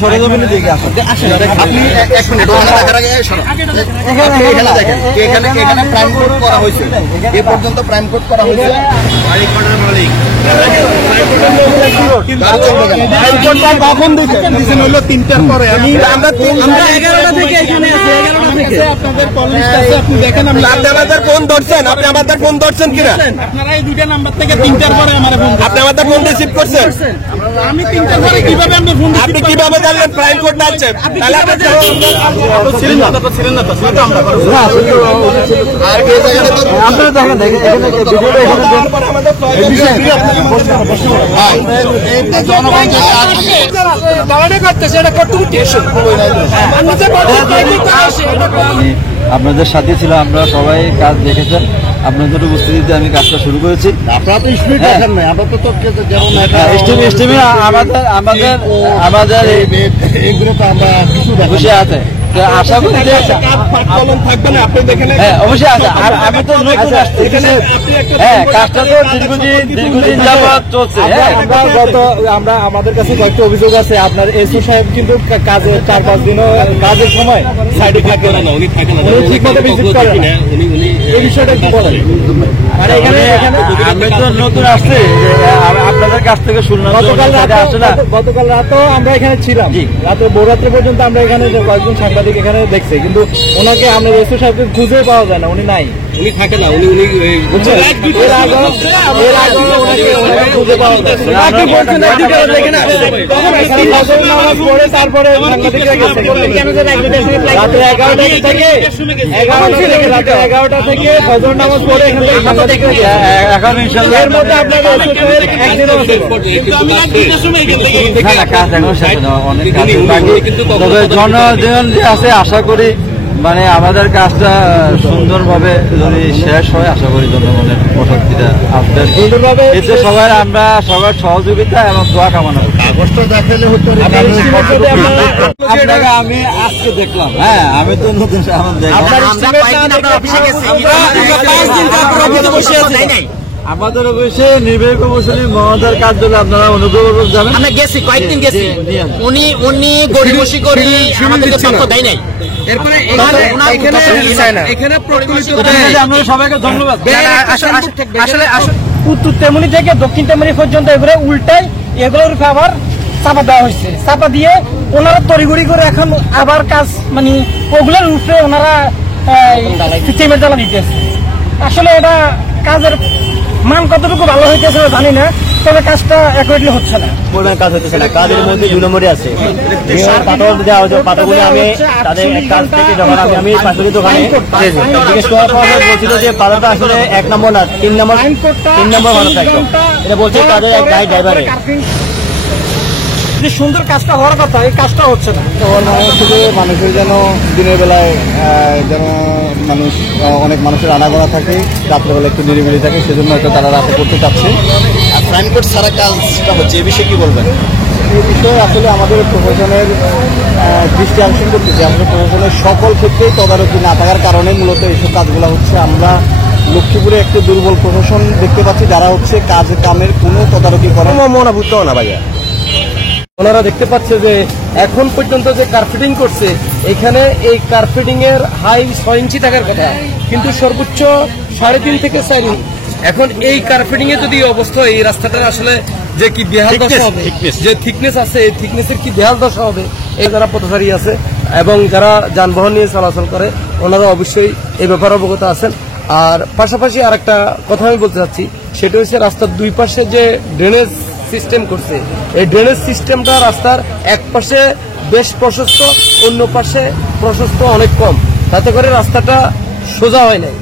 সরেজমিনে দিকে আসেন, আপনি এক মিনিট দেখার আগে এখানে দেখেন, এখানে প্রাইম কোড করা হয়েছে, এ পর্যন্ত প্রাইম কোড করা হয়েছে। কখন দিচ্ছেন? হলো 3টার পরে। আমরা 11টা থেকে এখানে আছি, 11টা থেকে আপনাদের কল লিস্ট আছে, আপনি দেখেন। আপনি আমাদের ফোন ধরছেন, আপনি আমাদের ফোন ধরছেন কিনা? আপনারা এই দুইটা নাম্বার থেকে 3টার পরে আমার ফোন, আপনি আমাদের ফোন রিসিভ করছেন? আমি 3টার পরে কিভাবে আপনি ফোন, আপনি কিভাবে জানলেন প্রাইম কোড আছে? তাহলে আপনি ছিলেন না, তো ছিলেন না, তো সেটা আমরা করব না। আর এই জায়গাটা তো আপনারা দেখেন, এখানে ভিডিওটা এখানে আমাদের জনগণ যে দাঁড়ানো করতেছে, এটা কতটুকু টেনশন। আপনাদের সাথে ছিল, আমরা সবাই কাজ দেখেছেন, আপনাদের উপস্থিতিতে আমি কাজটা শুরু করেছি। আপনারা তো স্পিড দেখেন না, আমরা তো যেমন আমাদের এইগুলো তো আমরা কিছু বসে আছে, আশা করি থাকবে না। আপনি দেখেন, হ্যাঁ অবশ্যই আছে। আর আমি তো নতুন আসছি এখানে, হ্যাঁ কাজটা তো দীর্ঘদিন যাবত চলছে। আমরা আমাদের কাছে কয়েকটা অভিযোগ আছে। আপনার এসও সাহেব কিন্তু কাজের 4-5 দিনও কাজের সময় সাইডে থাকে না, উনি ঠিক মতো ভিজিট করেন না। এই বিষয়টা কি বলেন? আমি তো নতুন আসছি, আপনাদের কাছ থেকে শুনলাম। গতকাল রাতও আমরা এখানে ছিলাম, রাতে ভোররাত্রি পর্যন্ত আমরা এখানে কয়েকজন সাংবাদিক এখানে দেখছি, কিন্তু ওনাকে আমরা এসও সাহেবকে খুঁজে পাওয়া যায় না, উনি নাই, উনি থাকে না, উনি খুঁজে পাওয়া যায়। তারপরে রাত্রে 11টা থেকে ফজর নামাজ পড়ে এখান থেকে সাংবাদিকরা এখন ইনশাআল্লাহ এর মধ্যে আপনাদের একদিনও কাজ এখন শেষ না, অনেক কাজ বাকি। তবে জনজীবন যে আছে, আশা করি মানে আমাদের কাজটা সুন্দরভাবে যদি শেষ হয়, আশা করি জনগণের প্রশান্তিটা আসবে সুন্দরভাবে। এতে সবাই আমরা সবার সহযোগিতা এবং দোয়া কামনা করি। কাগজটা দেখালে হতো, আপনাকে আমি আজকে দেখলাম। হ্যাঁ আমি তো নতুন আমাদের অফিসে নির্বাহী কর্মচারী মহোদয়ের কাজ হলে আপনারা অনুগ্রহপূর্বক যাবেন। আমরা গেছি, কয়েকদিন গেছি, উনি গড়িবসি করি আমাদেরকে তথ্য দেয় নাই। এরপরে আপনারা সবাইকে ধন্যবাদ। আসলে উত্তর তেমনি থেকে দক্ষিণ তেমনি পর্যন্ত এগুলো উল্টাই, এগুলোর উপরে আবার চাপা দেওয়া হয়েছে। চাপা দিয়ে ওনারা তড়িঘড়ি করে এখন আবার কাজ, মানে ওগুলোর উপরে ওনারা সিমেন্ট জ্বালা দিতেছে। আসলে এটা কাজের মান কতটুকু ভালো হইতেছে জানি না, তবে কাজটা অ্যাকুরেটলি হচ্ছে না, কাজ হচ্ছে না। কাজের মধ্যে 2 নম্বরে আছে পাতাগুলো। আমি তাদের কাজ থেকে যখন আমি পাশের দোকানে জিজ্ঞেস করার পর বলছিল যে পাতাটা আসলে 1 নম্বর না, 3 নম্বর ভালো থাকতো, এটা বলছে কাজের এক গাইড ড্রাইভারে। যে সুন্দর কাজটা হওয়ার কথা, এই কাজটা হচ্ছে না। শুধু মানুষের যেন দিনের বেলায় যেন অনেক মানুষের আনাগোনা থাকে, রাত্রেবেলা একটু নিরিবিলি থাকে, সেজন্য হয়তো তারা রাতে করতে চাচ্ছে। আর প্রাইম কোড ছাড়া কাজটা হচ্ছে, এই বিষয়ে কি বলবেন? এই বিষয়ে আসলে আমাদের প্রশাসনের দৃষ্টি আকর্ষণ করতেছে। আমাদের প্রশাসনের সকল ক্ষেত্রেই তদারকি না থাকার কারণে মূলত এইসব কাজগুলো হচ্ছে। আমরা লক্ষ্মীপুরে একটি দুর্বল প্রশাসন দেখতে পাচ্ছি, যারা হচ্ছে কামের কোনো তদারকি করে মনোভূত না। ভাইয়া ওনারা দেখতে পাচ্ছে যে এখন পর্যন্ত যে কার্পেটিং করছে, এখানে এই কার্পেটিং এর হাই 6 ইঞ্চি থাকার কথা, কিন্তু সর্বোচ্চ 3.5 থেকে 4 ইঞ্চি। এখন এই কার্পেটিং এ যদি অবস্থা, এই রাস্তাটা আসলে যে কি বেহাল দশা হবে, যে থিকনেস আছে, এই থিকনেসের কি বেহাল দশা হবে, এই যারা পথচারী আছে এবং যারা যানবাহন নিয়ে চলাচল করে, ওনারা অবশ্যই এই ব্যাপারে অবগত আছেন। আর পাশাপাশি আর একটা কথা আমি বলতে চাচ্ছি, সেটা হচ্ছে রাস্তার 2 পাশে যে ড্রেনেজ সিস্টেম করছে, এই ড্রেনেজ সিস্টেমটা রাস্তার এক পাশে বেশ প্রশস্ত, অন্য পাশে প্রশস্ত অনেক কম, তাতে করে রাস্তাটা সোজা হয় নাই।